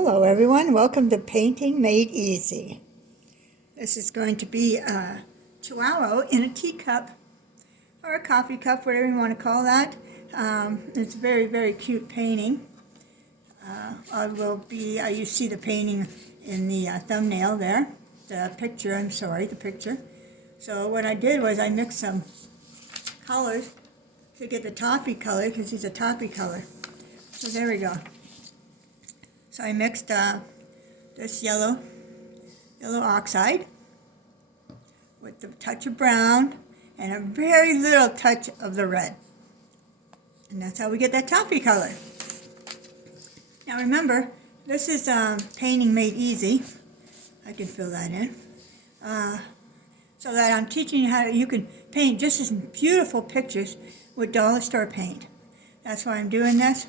Hello everyone, welcome to Painting Made Easy. This is going to be a chihuahua in a teacup or a coffee cup, whatever you want to call that. It's a very, very cute painting. You see the painting in the thumbnail there, the picture. So what I did was I mixed some colors to get the toffee color, because he's a toffee color. So there we go. So I mixed this yellow oxide with a touch of brown and a very little touch of the red. And that's how we get that toffee color. Now remember, this is painting made easy. I can fill that in. So that I'm teaching you how you can paint just as beautiful pictures with dollar store paint. That's why I'm doing this.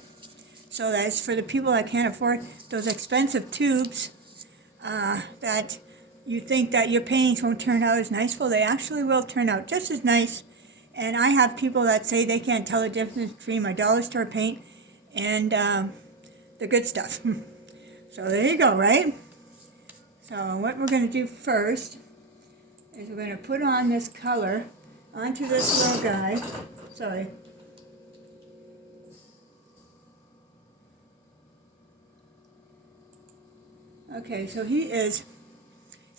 So that's for the people that can't afford those expensive tubes that you think that your paintings won't turn out as nice. Well, they actually will turn out just as nice. And I have people that say they can't tell the difference between my dollar store paint and the good stuff. So there you go, right? So what we're going to do first is we're going to put on this color onto this little guy. Sorry. Okay, so he's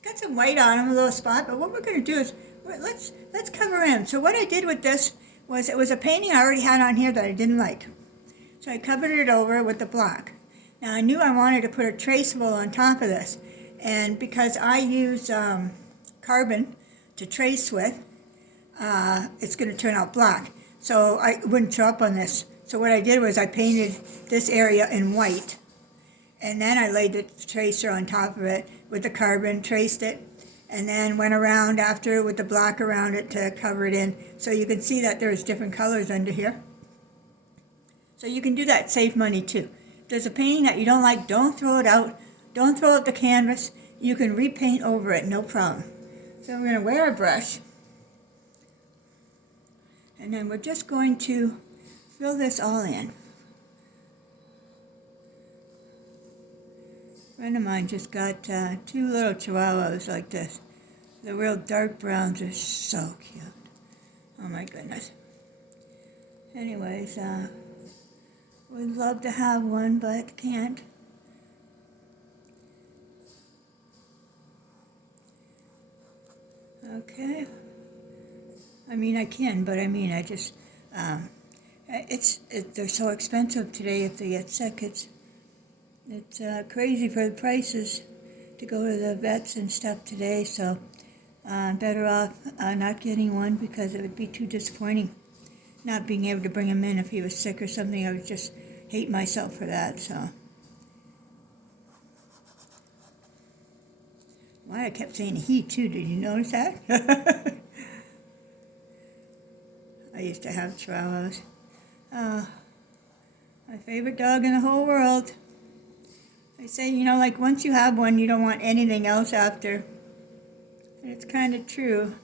got some white on him, a little spot, but what we're going to do is, let's cover him. So what I did with this was, it was a painting I already had on here that I didn't like. So I covered it over with the black. Now I knew I wanted to put a traceable on top of this, and because I use carbon to trace with, it's going to turn out black. So I wouldn't show up on this. So what I did was I painted this area in white. And then I laid the tracer on top of it with the carbon, traced it, and then went around after with the black around it to cover it in. So you can see that there's different colors under here. So you can do that, save money too. If there's a painting that you don't like, don't throw it out. Don't throw out the canvas. You can repaint over it, no problem. So we're going to wear a brush. And then we're just going to fill this all in. A friend of mine just got two little chihuahuas like this. The real dark browns are so cute. Oh my goodness. Anyways, would love to have one, but can't. Okay. I mean, I can, but I mean, I just, they're so expensive today if they get sick. It's crazy for the prices to go to the vets and stuff today, so I'm better off not getting one, because it would be too disappointing not being able to bring him in if he was sick or something. I would just hate myself for that, so. Why I kept saying he too, did you notice that? I used to have chihuahuas. My favorite dog in the whole world. They say, like once you have one, you don't want anything else after. And it's kind of true.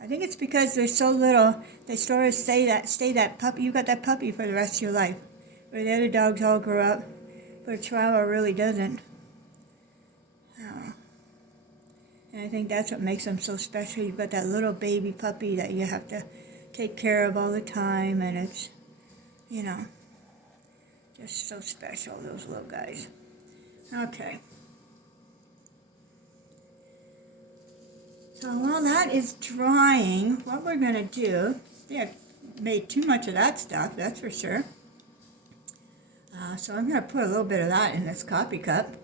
I think it's because they're so little, they sort of stay that puppy. You got that puppy for the rest of your life. Where the other dogs all grow up, but a chihuahua really doesn't. And I think that's what makes them so special. You've got that little baby puppy that you have to take care of all the time, and it's, just so special, those little guys. Okay. So while that is drying, what we're going to do, I've made too much of that stuff, that's for sure. So I'm going to put a little bit of that in this coffee cup.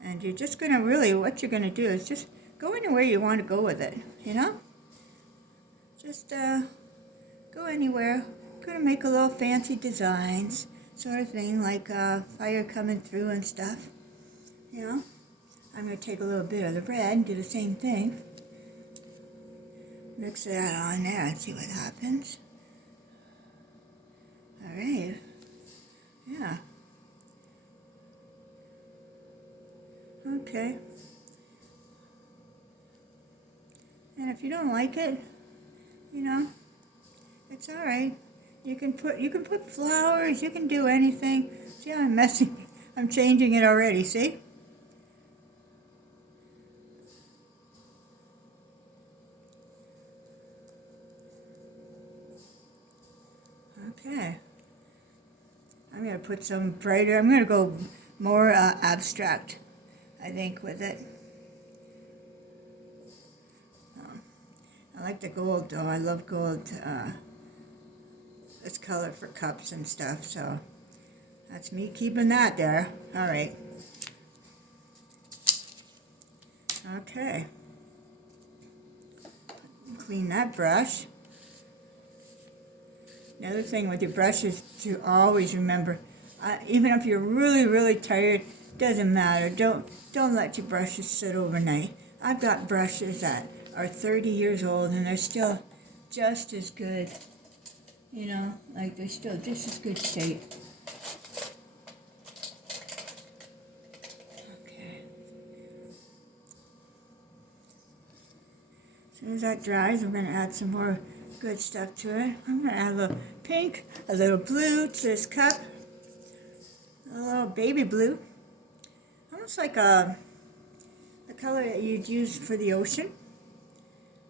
And you're just going to what you're going to do is just go anywhere you want to go with it, Just go anywhere. Going to make a little fancy designs, sort of thing, like fire coming through and stuff, I'm going to take a little bit of the red and do the same thing. Mix that on there and see what happens. All right. Yeah. Okay. And if you don't like it, it's all right. You can put flowers, you can do anything. See how I'm changing it already, see? Okay. I'm going to put some brighter, I'm going to go more abstract, I think, with it. I like the gold, though. I love gold. It's color for cups and stuff, so that's me keeping that there. All right. Okay. Clean that brush. Another thing with your brush is to always remember, even if you're really, really tired, doesn't matter. Don't let your brushes sit overnight. I've got brushes that are 30 years old and they're still just as good. You know, like they're still just as good shape. Okay. As soon as that dries, I'm going to add some more good stuff to it. I'm going to add a little pink, a little blue to this cup, a little baby blue, almost like the color that you'd use for the ocean.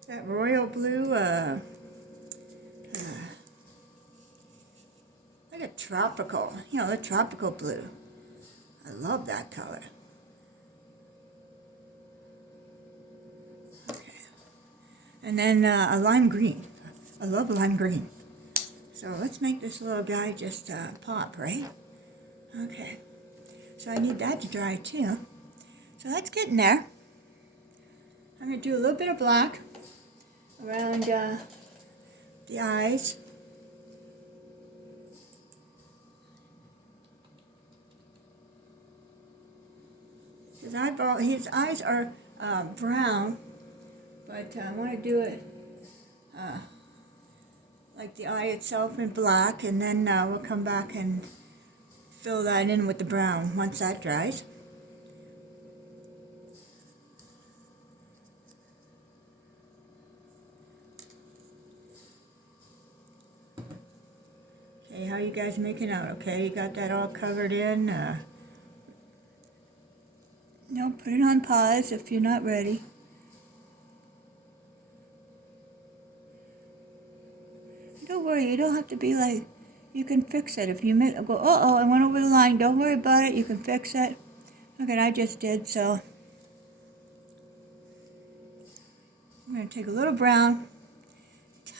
That royal blue, like a tropical, you know, the tropical blue. I love that color. Okay. And then a lime green. I love lime green. So let's make this little guy just pop, right? Okay. So I need that to dry too. So that's getting there. I'm going to do a little bit of black around the eyes. His eyes are brown, but I want to do it like the eye itself in black, and then we'll come back and fill that in with the brown once that dries. Okay, how you guys making out? Okay, you got that all covered in? No, put it on pause if you're not ready. Don't worry, you don't have to be like, you can fix it. If you go, uh-oh, I went over the line, don't worry about it, you can fix it. Look at, I just did, so. I'm going to take a little brown,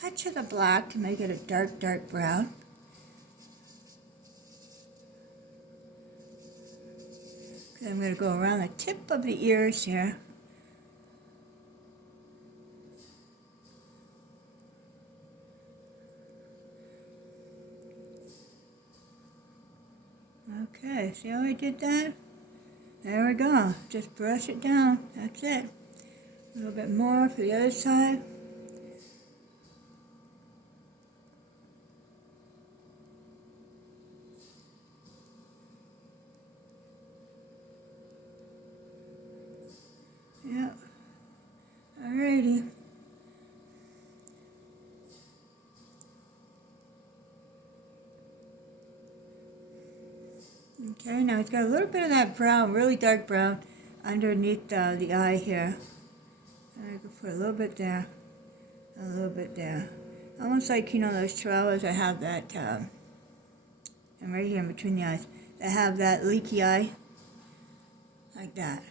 touch of the black to make it a dark, dark brown. Okay, I'm going to go around the tip of the ears here. Okay, see how I did that? There we go. Just brush it down. That's it. A little bit more for the other side. Yep. Alrighty. Okay, now it's got a little bit of that brown, really dark brown, underneath the eye here. And I can put a little bit there, a little bit there. Almost like, you know, those chihuahuas that have that, and right here in between the eyes, that have that leaky eye, like that.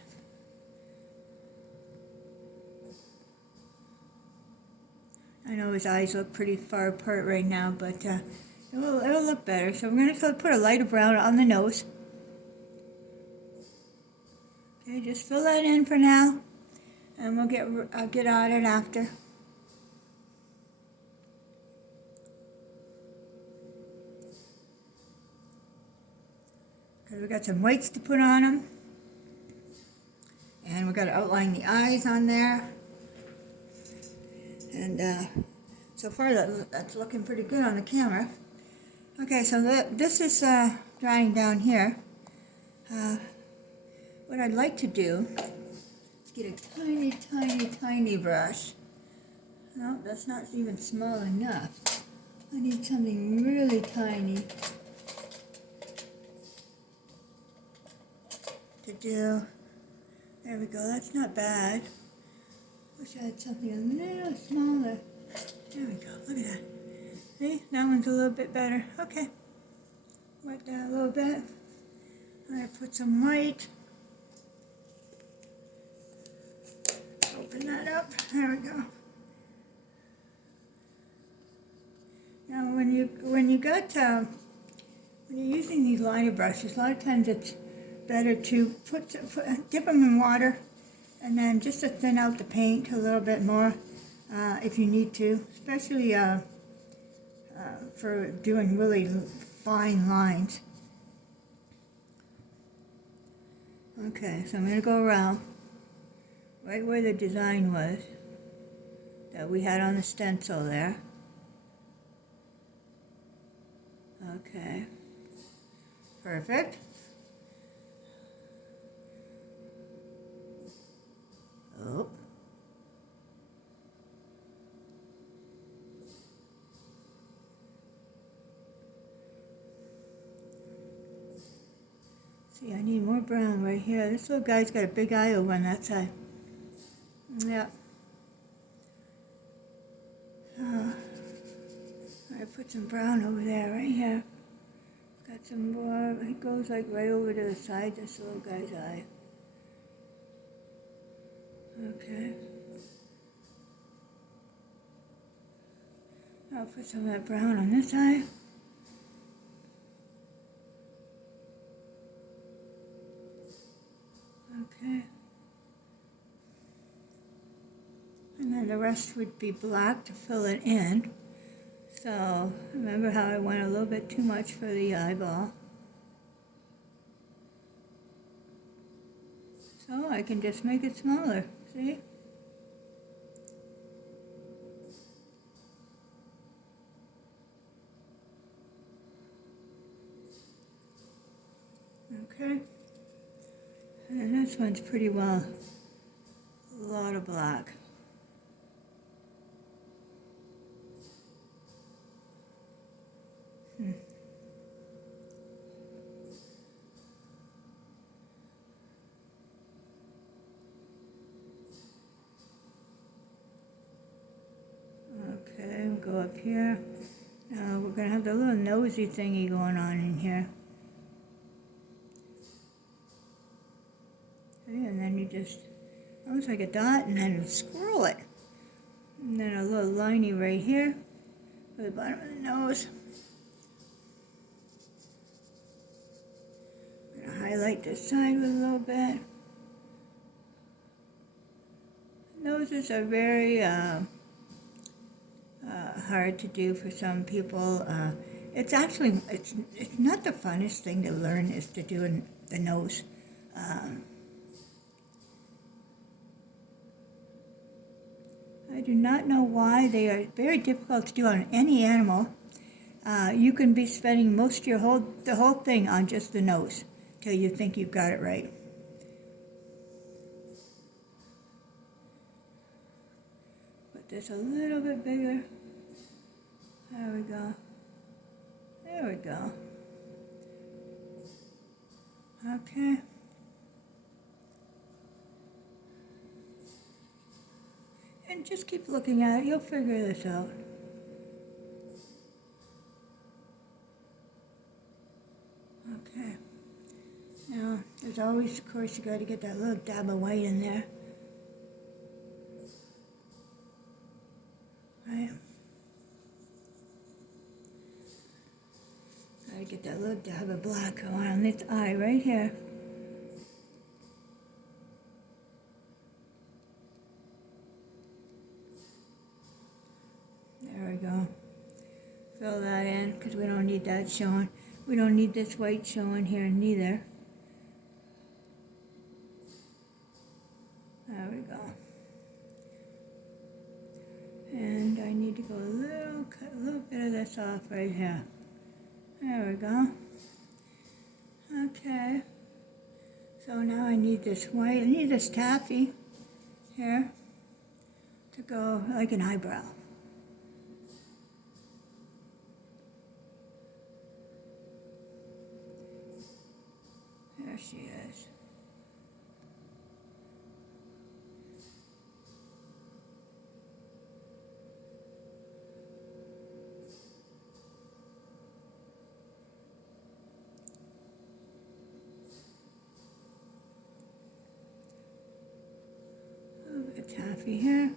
I know his eyes look pretty far apart right now, but it'll look better. So we're going to put a lighter brown on the nose. Okay, just fill that in for now, and we'll get at it after. Because we got some whites to put on them, and we got to outline the eyes on there. And so far that's looking pretty good on the camera. Okay, so this is drying down here. What I'd like to do is get a tiny, tiny, tiny brush. No, that's not even small enough. I need something really tiny to do. There we go, that's not bad. Wish I had something a little smaller. There we go, look at that. See, that one's a little bit better. Okay, wet that a little bit. I'm going to put some white. Open that up. There we go. Now, when you're using these liner brushes, a lot of times it's better to dip them in water, and then just to thin out the paint a little bit more, if you need to, especially for doing really fine lines. Okay, so I'm going to go around right where the design was that we had on the stencil there. Okay, perfect. Oh. See, I need more brown right here. This little guy's got a big eye over on that side. Yeah. I put some brown over there, right here. Got some more. It goes like right over to the side, this little guy's eye. Okay. I'll put some of that brown on this eye. Okay. And then the rest would be black to fill it in. So, remember how I went a little bit too much for the eyeball. So I can just make it smaller, see? Okay. And then this one's pretty well, a lot of black. Okay, we'll go up here. Now we're going to have the little nosy thingy going on in here. Okay, and then you just, almost like a dot, and then scroll it. And then a little liney right here for the bottom of the nose. I'm going to highlight this side with a little bit. Noses are very hard to do for some people. It's actually, it's not the funnest thing to learn is to do the nose. I do not know why. They are very difficult to do on any animal. You can be spending most of the whole thing on just the nose till you think you've got it right. Put this a little bit bigger. There we go. There we go. Okay. And just keep looking at it. You'll figure this out. Okay. Now, there's always, of course, you got to get that little dab of white in there. Right. Got to get that little dab of black on this eye right here. There we go. Fill that in because we don't need that showing. We don't need this white showing here neither. There we go. And I need to go cut a little bit of this off right here. There we go. Okay. So now I need this white. I need this taffy here to go like an eyebrow. There she is. Taffy here.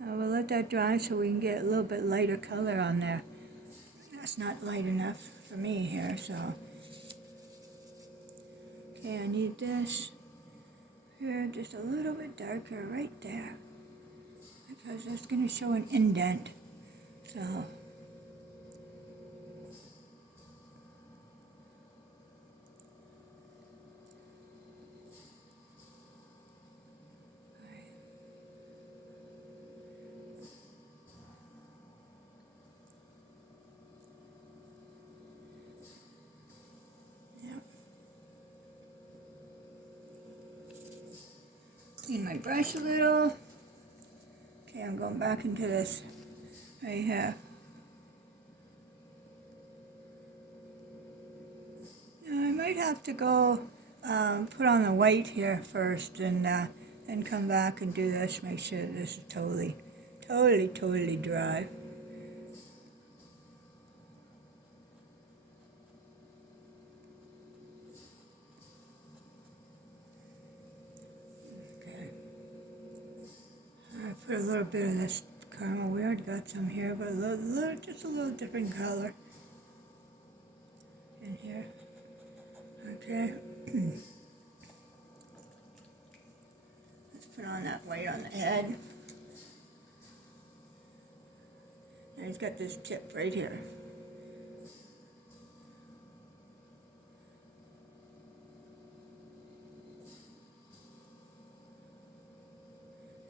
We'll let that dry so we can get a little bit lighter color on there. That's not light enough for me here, so. Okay, I need this here just a little bit darker right there, because that's going to show an indent. So. Clean my brush a little. Okay, I'm going back into this right here. Now I might have to go put on the white here first and then come back and do this, make sure this is totally dry. Put a little bit of this caramel. We already got some here, but just a little different color in here. Okay. Let's put on that white on the head. And he's got this tip right here.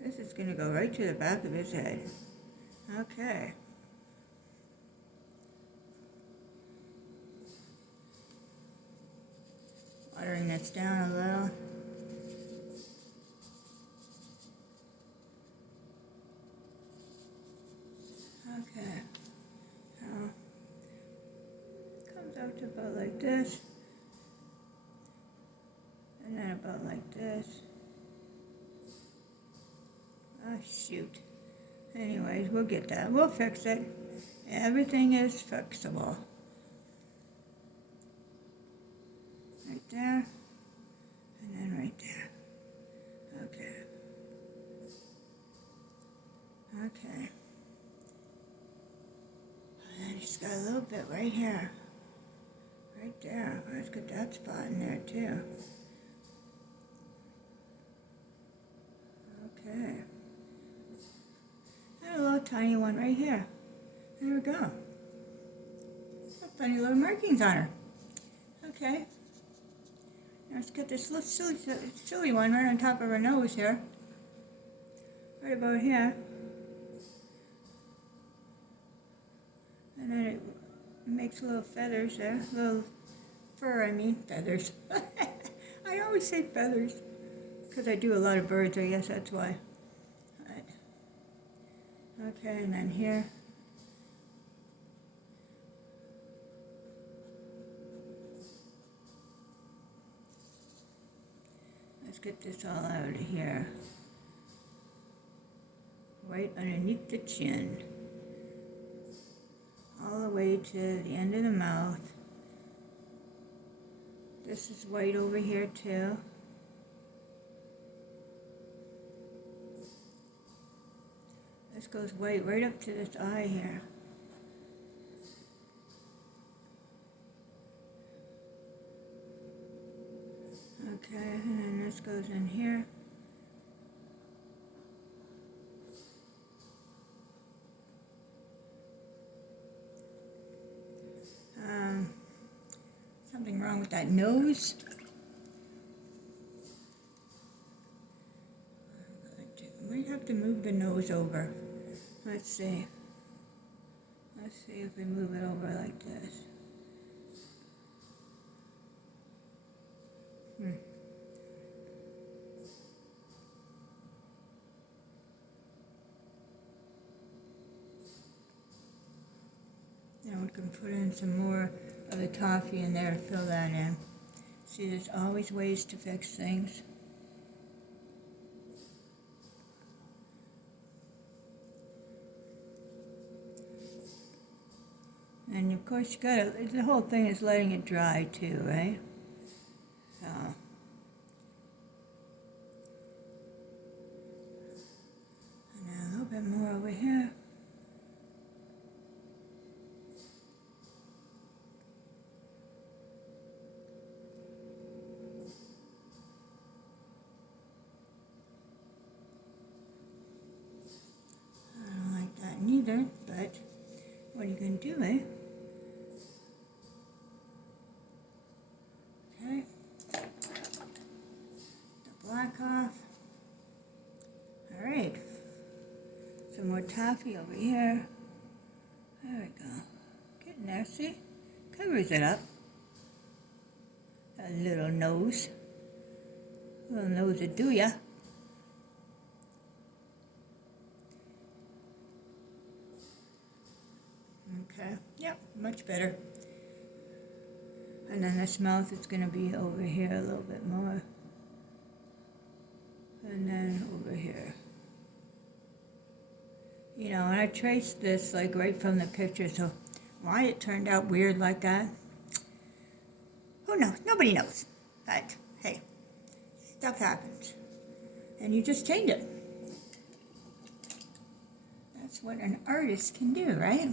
This is going to go right to the back of his head. Okay. Watering this down a little. Okay. So, comes out to about like this. And then about like this. Oh, shoot. Anyways, we'll get that. We'll fix it. Everything is fixable. Right there. And then right there. Okay. Okay. And then just got a little bit right here. Right there. Let's get that spot in there too. Okay. And a little tiny one right here. There we go. Funny little markings on her. Okay. Now let's get this little silly one right on top of her nose here. Right about here. And then it makes little feathers there. Little fur, I mean. Feathers. I always say feathers. Because I do a lot of birds, I guess that's why. Right. Okay, and then here. Let's get this all out of here. Right underneath the chin. All the way to the end of the mouth. This is white over here too. This goes white right up to this eye here. Okay, and then this goes in here. Something wrong with that nose. Might have to move the nose over. Let's see. Let's see if we move it over like this. Now we can put in some more of the toffee in there to fill that in. See, there's always ways to fix things. And of course you gotta, the whole thing is letting it dry too, right? So. And a little bit more over here. I don't like that neither, but what are you going to do, eh? Okay. The black off. Alright. Some more toffee over here. There we go. Getting there, see? Covers it up. A little nose. A little nose would do ya. Okay, yep, much better. And then this mouth is going to be over here a little bit more. And then over here. You know, and I traced this like right from the picture, so why it turned out weird like that, who knows? Nobody knows. But, hey, stuff happens. And you just change it. That's what an artist can do, right?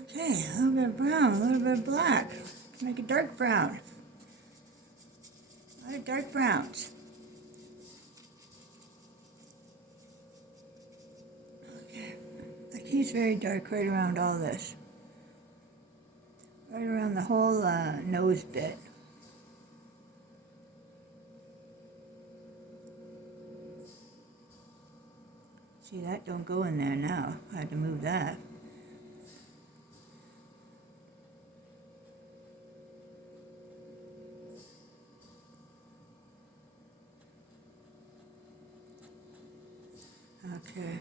Okay, a little bit of brown, a little bit of black. Make it dark brown. A lot of dark browns. Okay, like he's very dark right around all this. Right around the whole nose bit. See, that don't go in there now. I had to move that. Okay.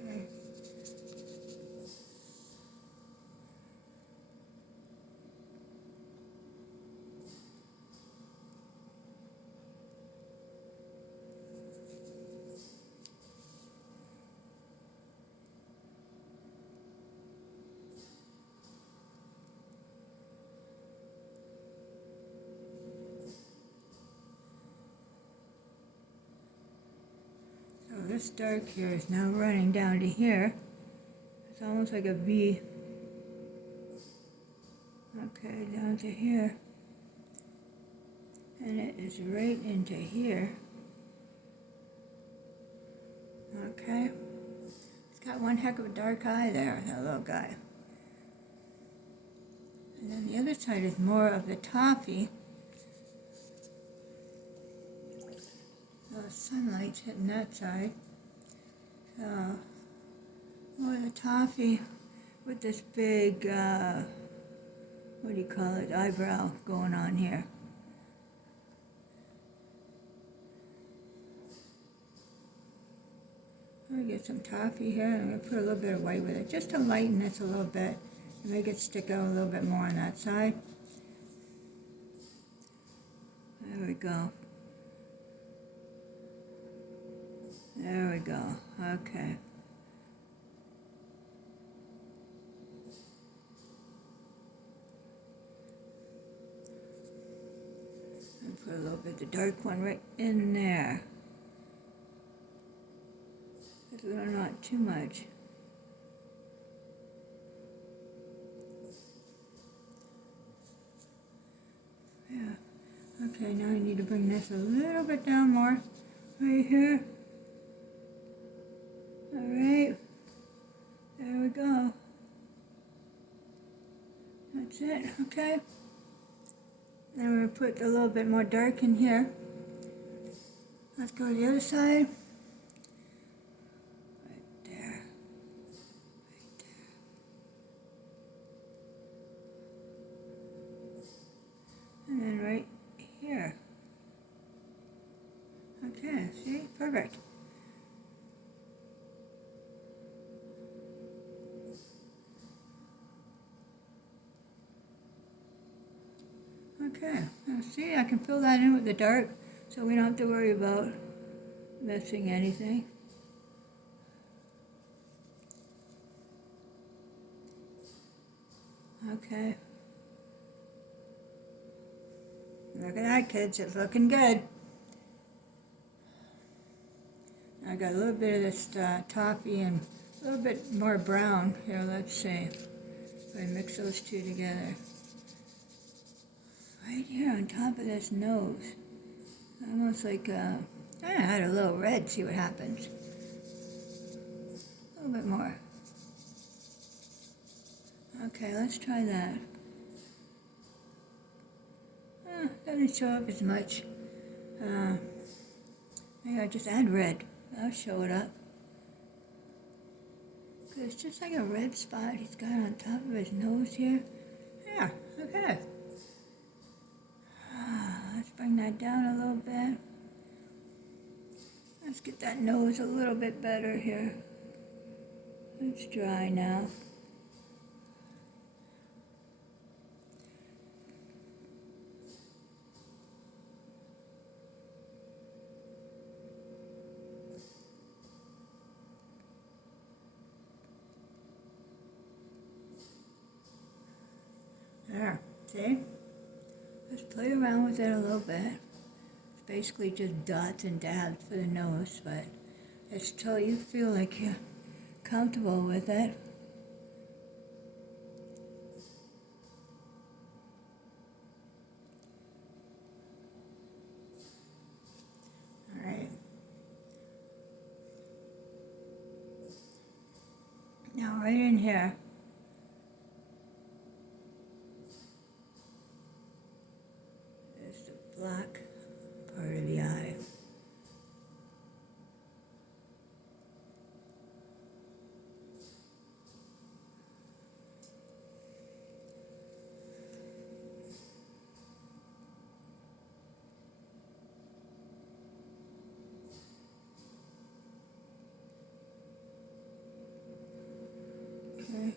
Okay. So this dark here is now running down to here. It's almost like a V. Okay, down to here. And it is right into here. Okay. It's got one heck of a dark eye there, that little guy. And then the other side is more of the toffee. The sunlight's hitting that side. So, more of the toffee with this big, what do you call it, eyebrow going on here. I'm going to get some toffee here, and I'm going to put a little bit of white with it, just to lighten this a little bit, and make it stick out a little bit more on that side. There we go. There we go. Okay. And put a little bit of the dark one right in there. But not too much. Yeah. Okay, now I need to bring this a little bit down more. Right here. Alright. There we go. That's it, okay. Then we're going to put a little bit more dark in here. let's go to the other side. Right there. Right there. And then right here. Okay, see? Perfect. Okay, now see, I can fill that in with the dark, so we don't have to worry about missing anything. Okay. Look at that, kids, it's looking good. I got a little bit of this toffee and a little bit more brown. Here, let's see. If I mix those two together. Right here on top of this nose. Almost like, I add a little red, see what happens. A little bit more. Okay, let's try that. Doesn't show up as much. Maybe I just add red. That'll show it up. It's just like a red spot he's got on top of his nose here. Yeah, okay. Let's bring that down a little bit. Let's get that nose a little bit better here. It's dry now. There, see? Let's play around with it a little bit. It's basically just dots and dabs for the nose, but it's till you feel like you're comfortable with it. Alright. Now right in here, black part of the eye. Okay.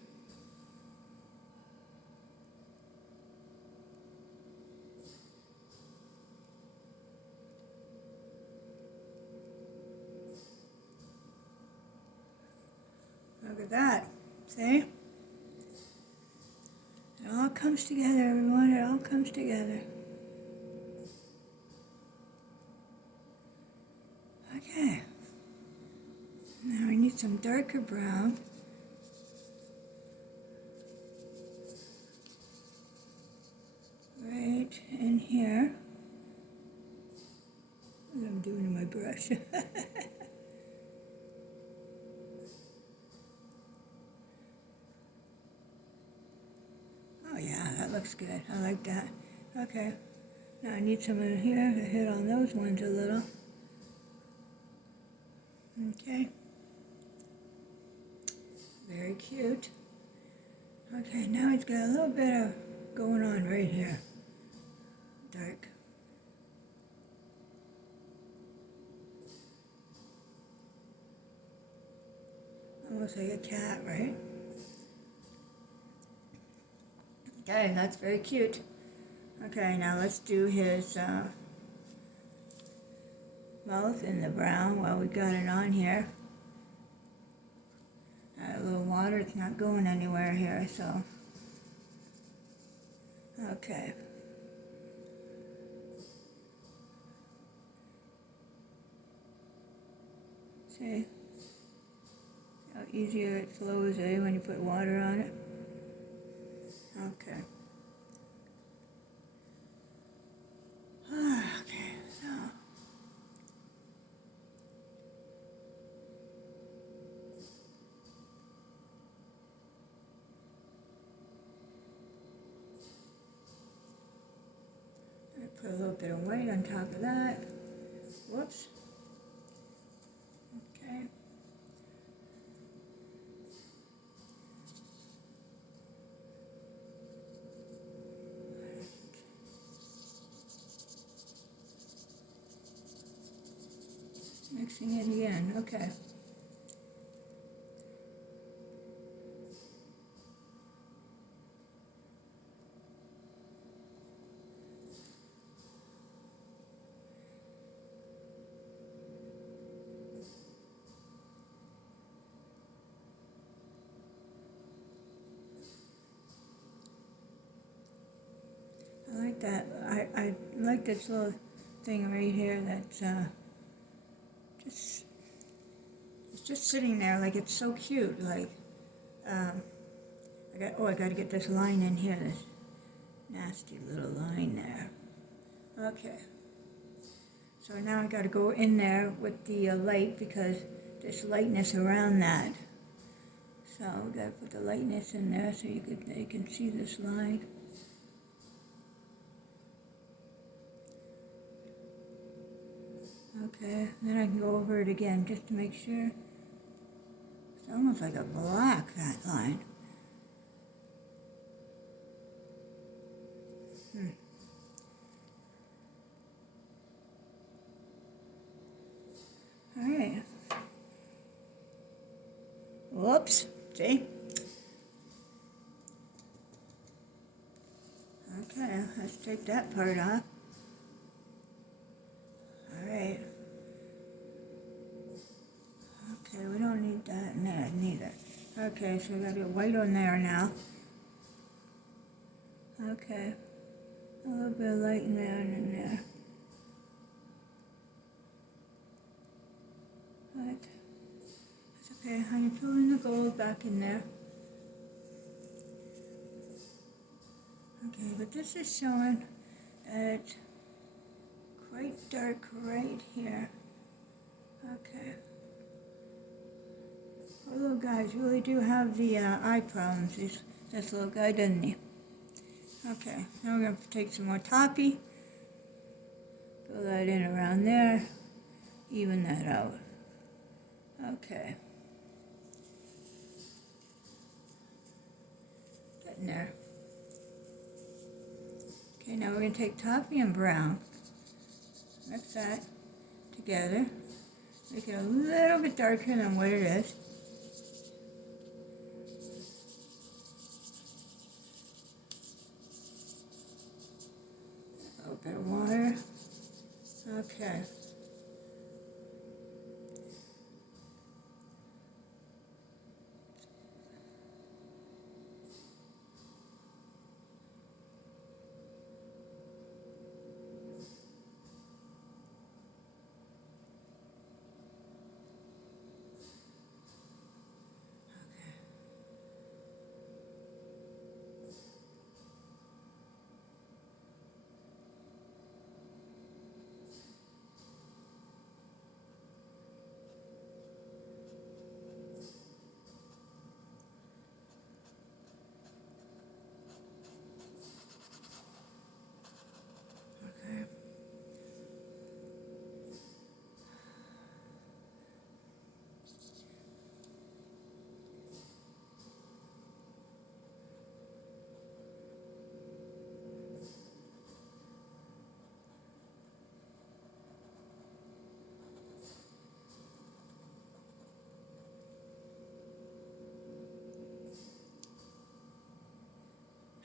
Look at that. See? It all comes together, everyone. It all comes together. Okay. Now we need some darker brown. Right in here. What am I doing in my brush? Oh yeah, that looks good. I like that. Okay. Now I need some in here to hit on those ones a little. Okay. Very cute. Okay, now it's got a little bit of going on right here. Dark. Almost like a cat, right? Okay, that's very cute. Okay, now let's do his mouth in the brown while we got it on here. Add a little water, it's not going anywhere here, so. Okay. See how easier it flows, when you put water on it? Okay. Okay, so. I put a little bit of white on top of that. Whoops. Mixing it again, okay. I like that. I like this little thing right here that's just, it's just sitting there like it's so cute. Like, I got to get this line in here, this nasty little line there. Okay. So now I got to go in there with the light because there's lightness around that. So we got to put the lightness in there so you can see this line. Okay, then I can go over it again just to make sure. It's almost like a black, that line. Alright. Whoops, see? Okay, let's take that part off. Alright. Okay, we don't need that in there neither. Okay, so we got to get white on there now. Okay. A little bit of light in there and in there. But it's okay. I'm pulling the gold back in there. Okay, but this is showing that it's quite dark right here. Okay. Our little guys really do have the eye problems. This little guy, doesn't he? Okay, now we're going to take some more toppy. Fill that in around there. Even that out. Okay. Getting there. Okay, now we're going to take toppy and brown. Mix that together. Make it a little bit darker than what it is. A little bit of water. Okay.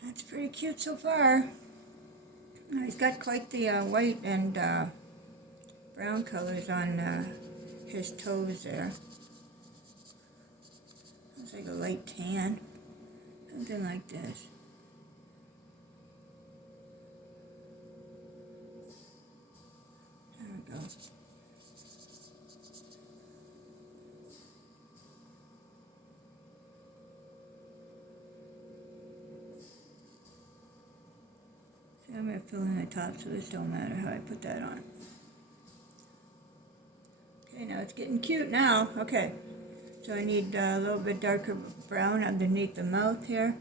That's pretty cute so far. He's got quite the white and brown colors on his toes there. Looks like a light tan, something like this. There we go. I'm going to fill in the top, so this don't matter how I put that on. Okay, now it's getting cute now. Okay, so I need a little bit darker brown underneath the mouth here,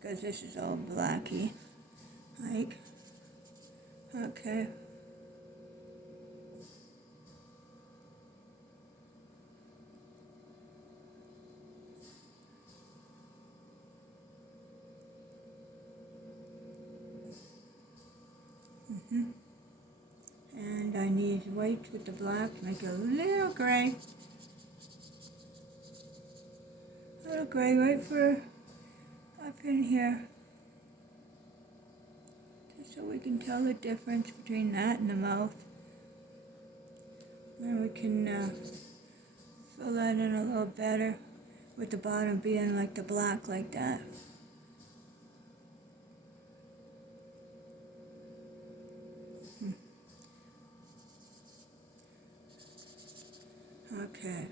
because this is all blacky. Like, okay. And I in these whites with the black, make it a little gray. A little gray right for up in here. Just so we can tell the difference between that and the mouth. Then we can fill that in a little better with the bottom being like the black like that. Okay.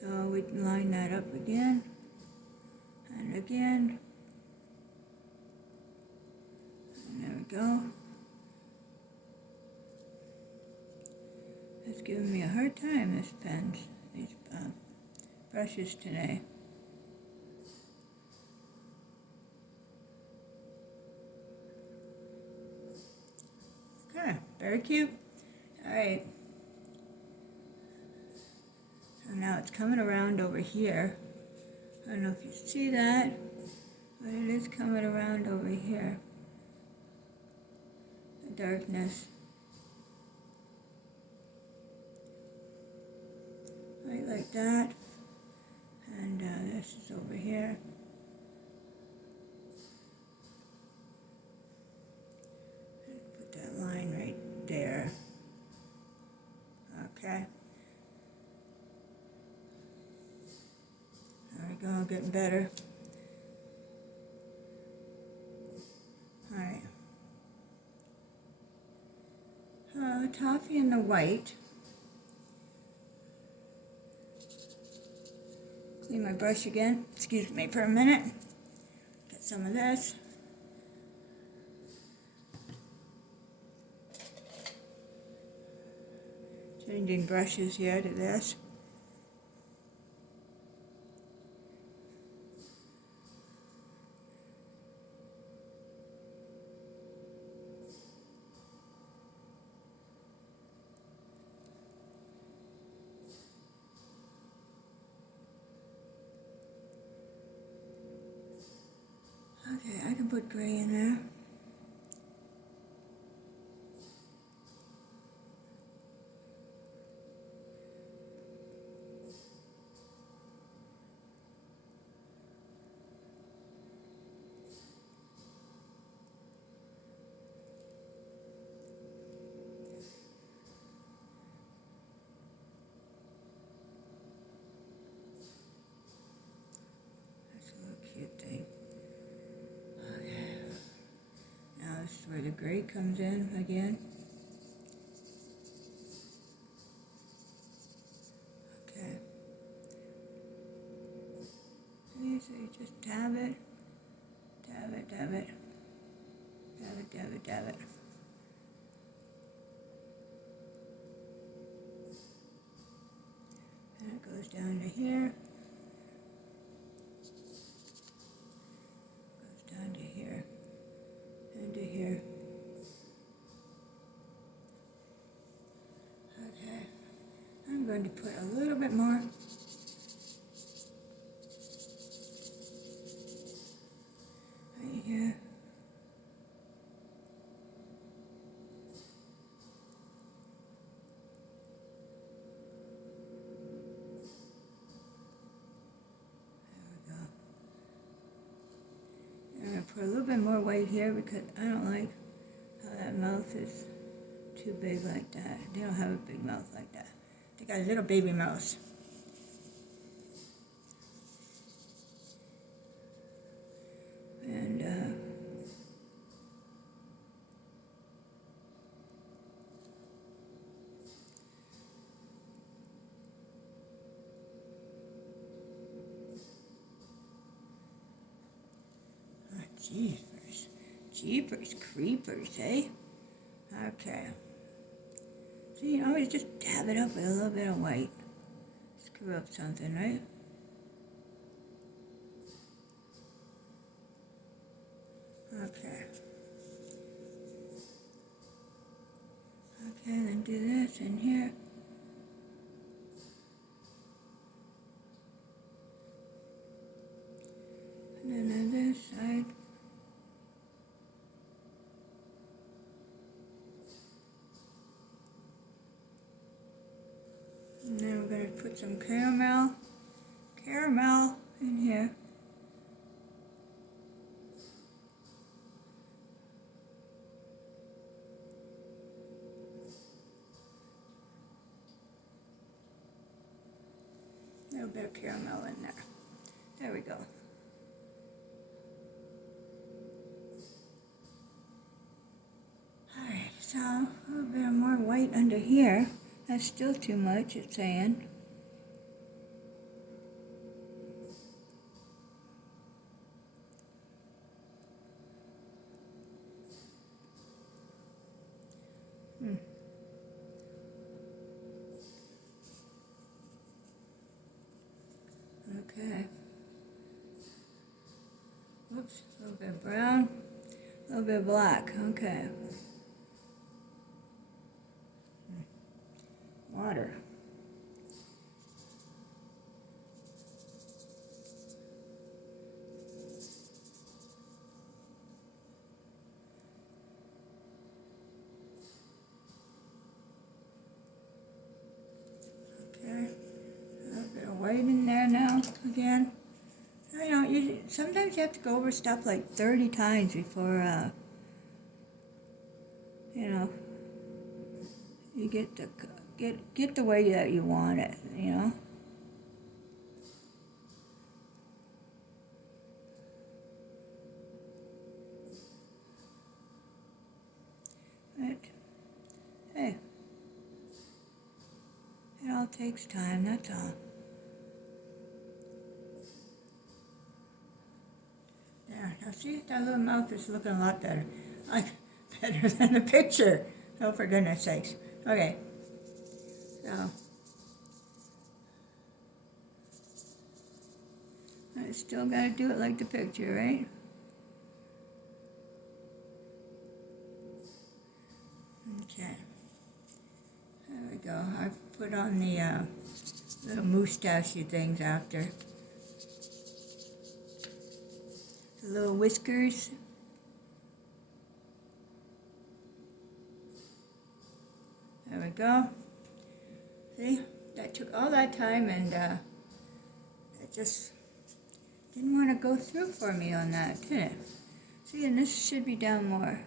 So we line that up again and again. And there we go. It's giving me a hard time, this these brushes today. Okay, very cute. All right. So now it's coming around over here. I don't know if you see that, but it is coming around over here. The darkness. Right like that. And this is over here. Put that line right there. Okay. There we go, getting better. Alright. Toffee in the white. Clean my brush again. Excuse me for a minute. Get some of this. Changing brushes here to this. Okay, I can put gray in there. That's a little cute thing. This is where the gray comes in again. Okay. See, so you just dab it, dab it, dab it, dab it, dab it, dab it. And it goes down to here. Goes down to here. Into here. Okay, I'm going to put a little bit more. Right here. There we go. I'm going to put a little bit more white here because I don't like how that mouth is too big like that. They don't have a big mouth like that. They got a little baby mouth. And jeepers. Jeepers creepers, eh? Okay. So you always just dab it up with a little bit of white. Screw up something, right? Okay. Okay, then do this in here. And then on this side. And then we're going to put some caramel in here. A little bit of caramel in there. There we go. Alright, so a little bit more white under here. That's still too much, it's saying. Okay. Whoops, a little bit brown, a little bit black. Okay. Water. Okay. A little bit of white in there now again. You know, sometimes you have to go over stuff like 30 times before, you know, you get the way that you want it, you know. But, hey, it all takes time, that's all. There, now see, that little mouth is looking a lot better. Like, better than the picture. Oh, for goodness sakes. Okay, so, I still gotta do it like the picture, right? Okay, there we go. I put on the little moustachey things after. The little whiskers. There we go. See, that took all that time, and it just didn't want to go through for me on that, did it? See, and this should be down more.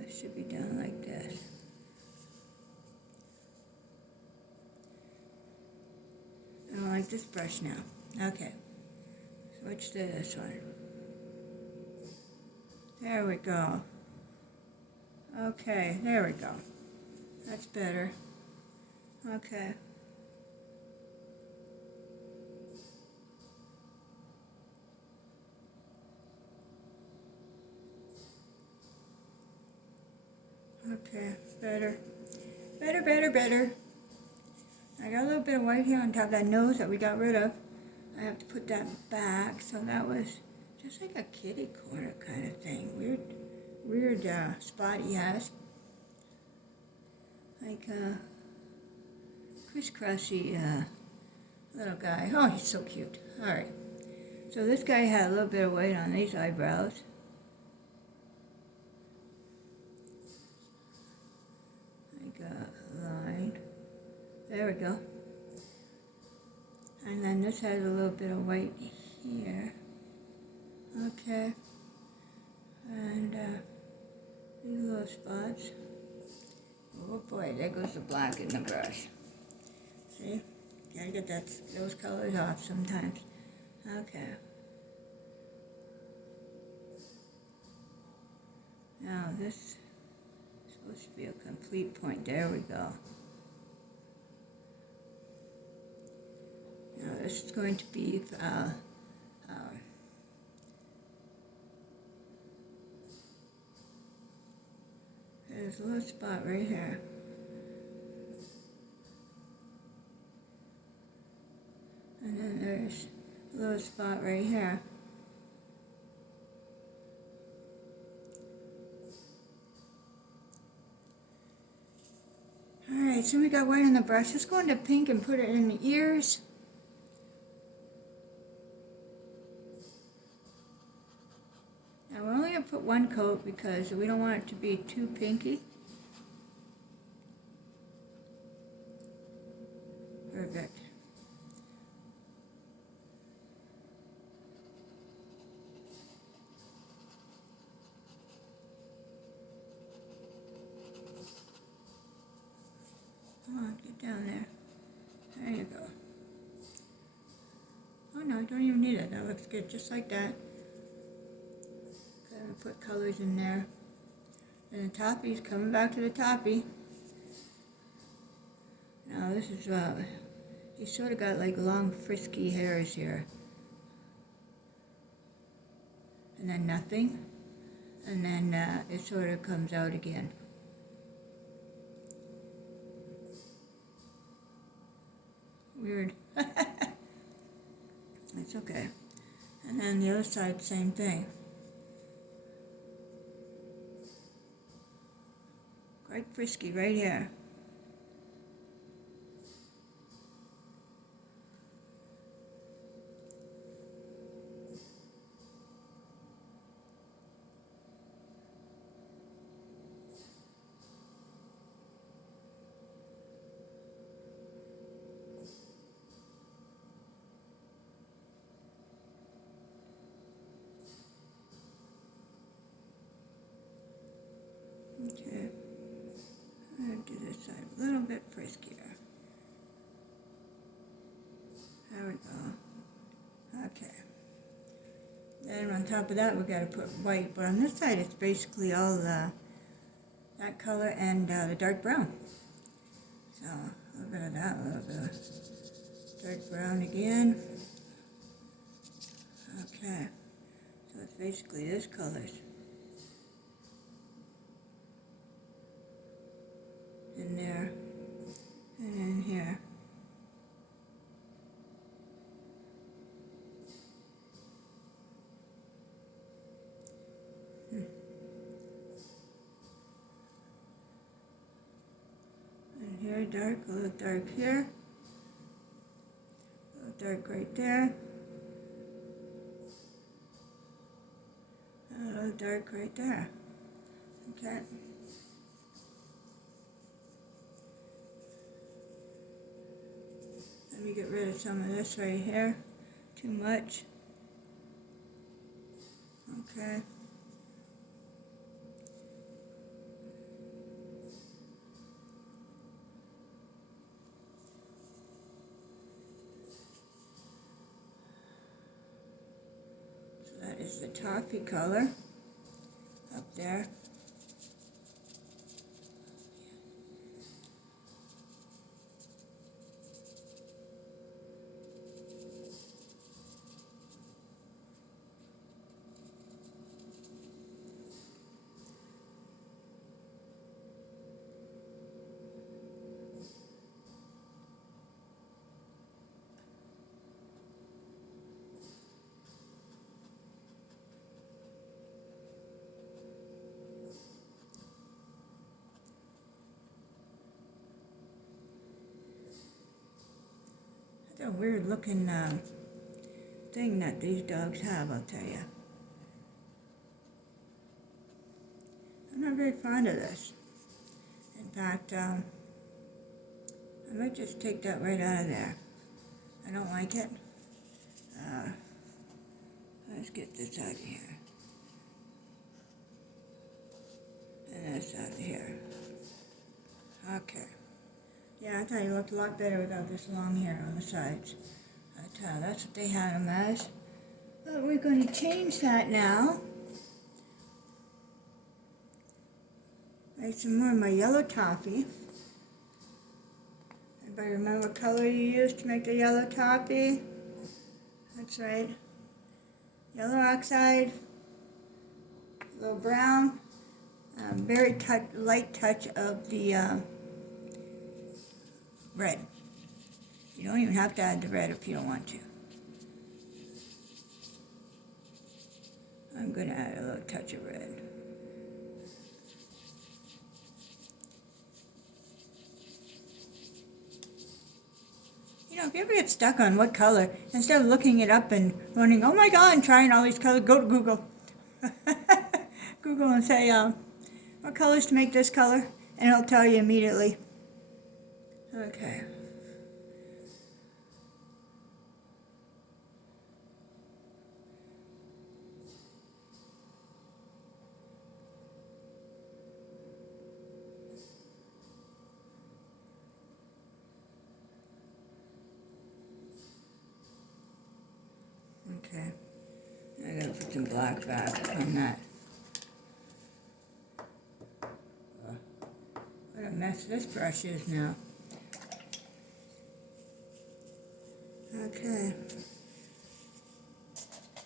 It should be down like this. I don't like this brush now. Okay, switch to this one. There we go. Okay, there we go. That's better. Okay. Okay, better. Better, better, better. I got a little bit of white here on top of that nose that we got rid of. I have to put that back, so that was just like a kitty corner kind of thing. Weird spot he has. Like a crisscrossy little guy. Oh, he's so cute. Alright. So this guy had a little bit of white on these eyebrows. Like a line. There we go. And then this has a little bit of white here. Okay. And these little spots. Oh boy, there goes the black in the brush. See? Gotta get those colors off sometimes. Okay. Now this is supposed to be a complete point. There we go. Now this is going to be there's a little spot right here. And then there's a little spot right here. Alright, so we got white on the brush. Let's go into pink and put it in the ears. Now we're only going to put one coat because we don't want it to be too pinky. Perfect. Come on, get down there. There you go. Oh no, I don't even need it. That looks good, just like that. Gonna put colors in there. And the toppy's coming back to the toppy. Now this is, he's sort of got like long frisky hairs here. And then nothing. And then it sort of comes out again. Weird. It's okay. And then the other side, same thing. Quite frisky right here. Okay. I'm going to do this side a little bit friskier. There we go. Okay. Then on top of that, we've got to put white. But on this side, it's basically all that color and the dark brown. So a little bit of that, a little bit of dark brown again. Okay. So it's basically this colors. In there, and in here. And here, dark, a little dark here, a little dark right there, and a little dark right there. Okay. Let me get rid of some of this right here. Too much. Okay. So that is the toffee color up there. It's a weird looking thing that these dogs have, I'll tell you. I'm not very fond of this. In fact, I might just take that right out of there. I don't like it. Let's get this out of here. And this out of here. Okay. Yeah, I thought he looked a lot better without this long hair on the sides. That's what they had him as. But we're going to change that now. Make some more of my yellow toffee. Anybody remember what color you used to make the yellow toffee? That's right. Yellow oxide, a little brown, very light touch of the red. You don't even have to add the red if you don't want to. I'm going to add a little touch of red. You know, if you ever get stuck on what color, instead of looking it up and running, oh my God, and trying all these colors, go to Google. Google and say, what colors to make this color, and it'll tell you immediately. Okay. some black back on that. What a mess this brush is now. Okay.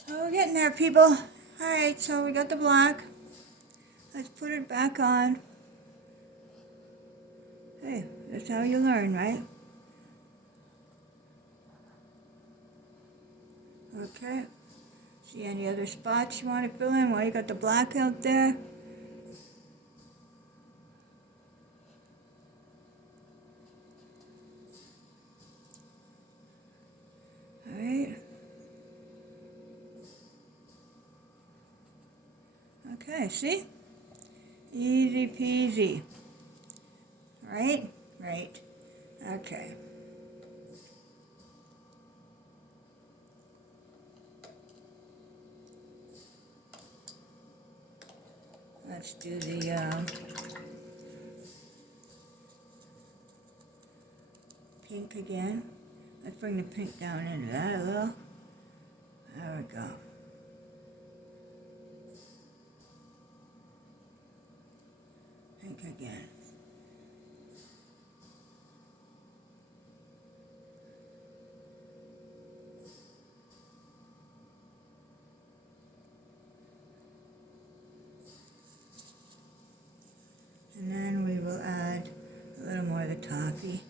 Oh, we're getting there, people. Alright, so we got the black. Let's put it back on. Hey, that's how you learn, right? Okay. See any other spots you want to fill in while you got the black out there? Alright. Okay, see? Easy peasy. Right? Right. Okay. Let's do the pink again. Let's bring the pink down into that a little. There we go. Pink again. And then we will add a little more of the toffee,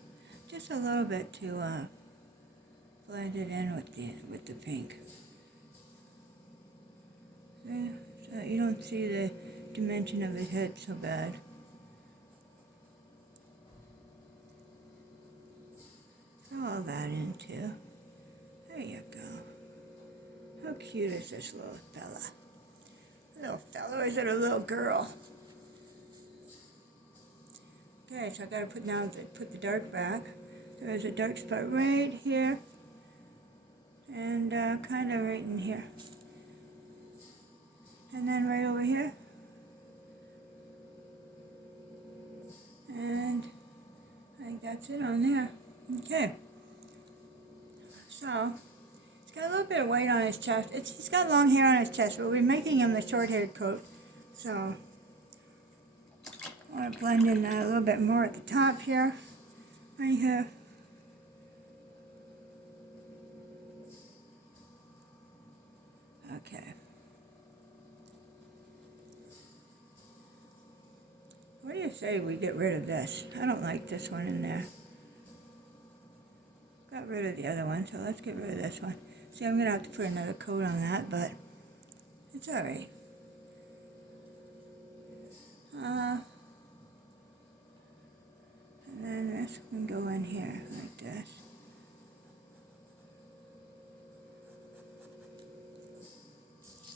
just a little bit to blend it in with the pink. So that you don't see the dimension of his head so bad. Throw all that in too. There you go. How cute is this little fella? Little fella, or is it a little girl? Okay, so I gotta put the dark back. There's a dark spot right here, and kind of right in here, and then right over here, and I think that's it on there. Okay, so he's got a little bit of white on his chest. He's got long hair on his chest. We'll be making him the short-haired coat, so I want to blend in a little bit more at the top here, right here. Okay. What do you say we get rid of this? I don't like this one in there. Got rid of the other one, so let's get rid of this one. See, I'm going to have to put another coat on that, but it's alright. And then this can go in here like this.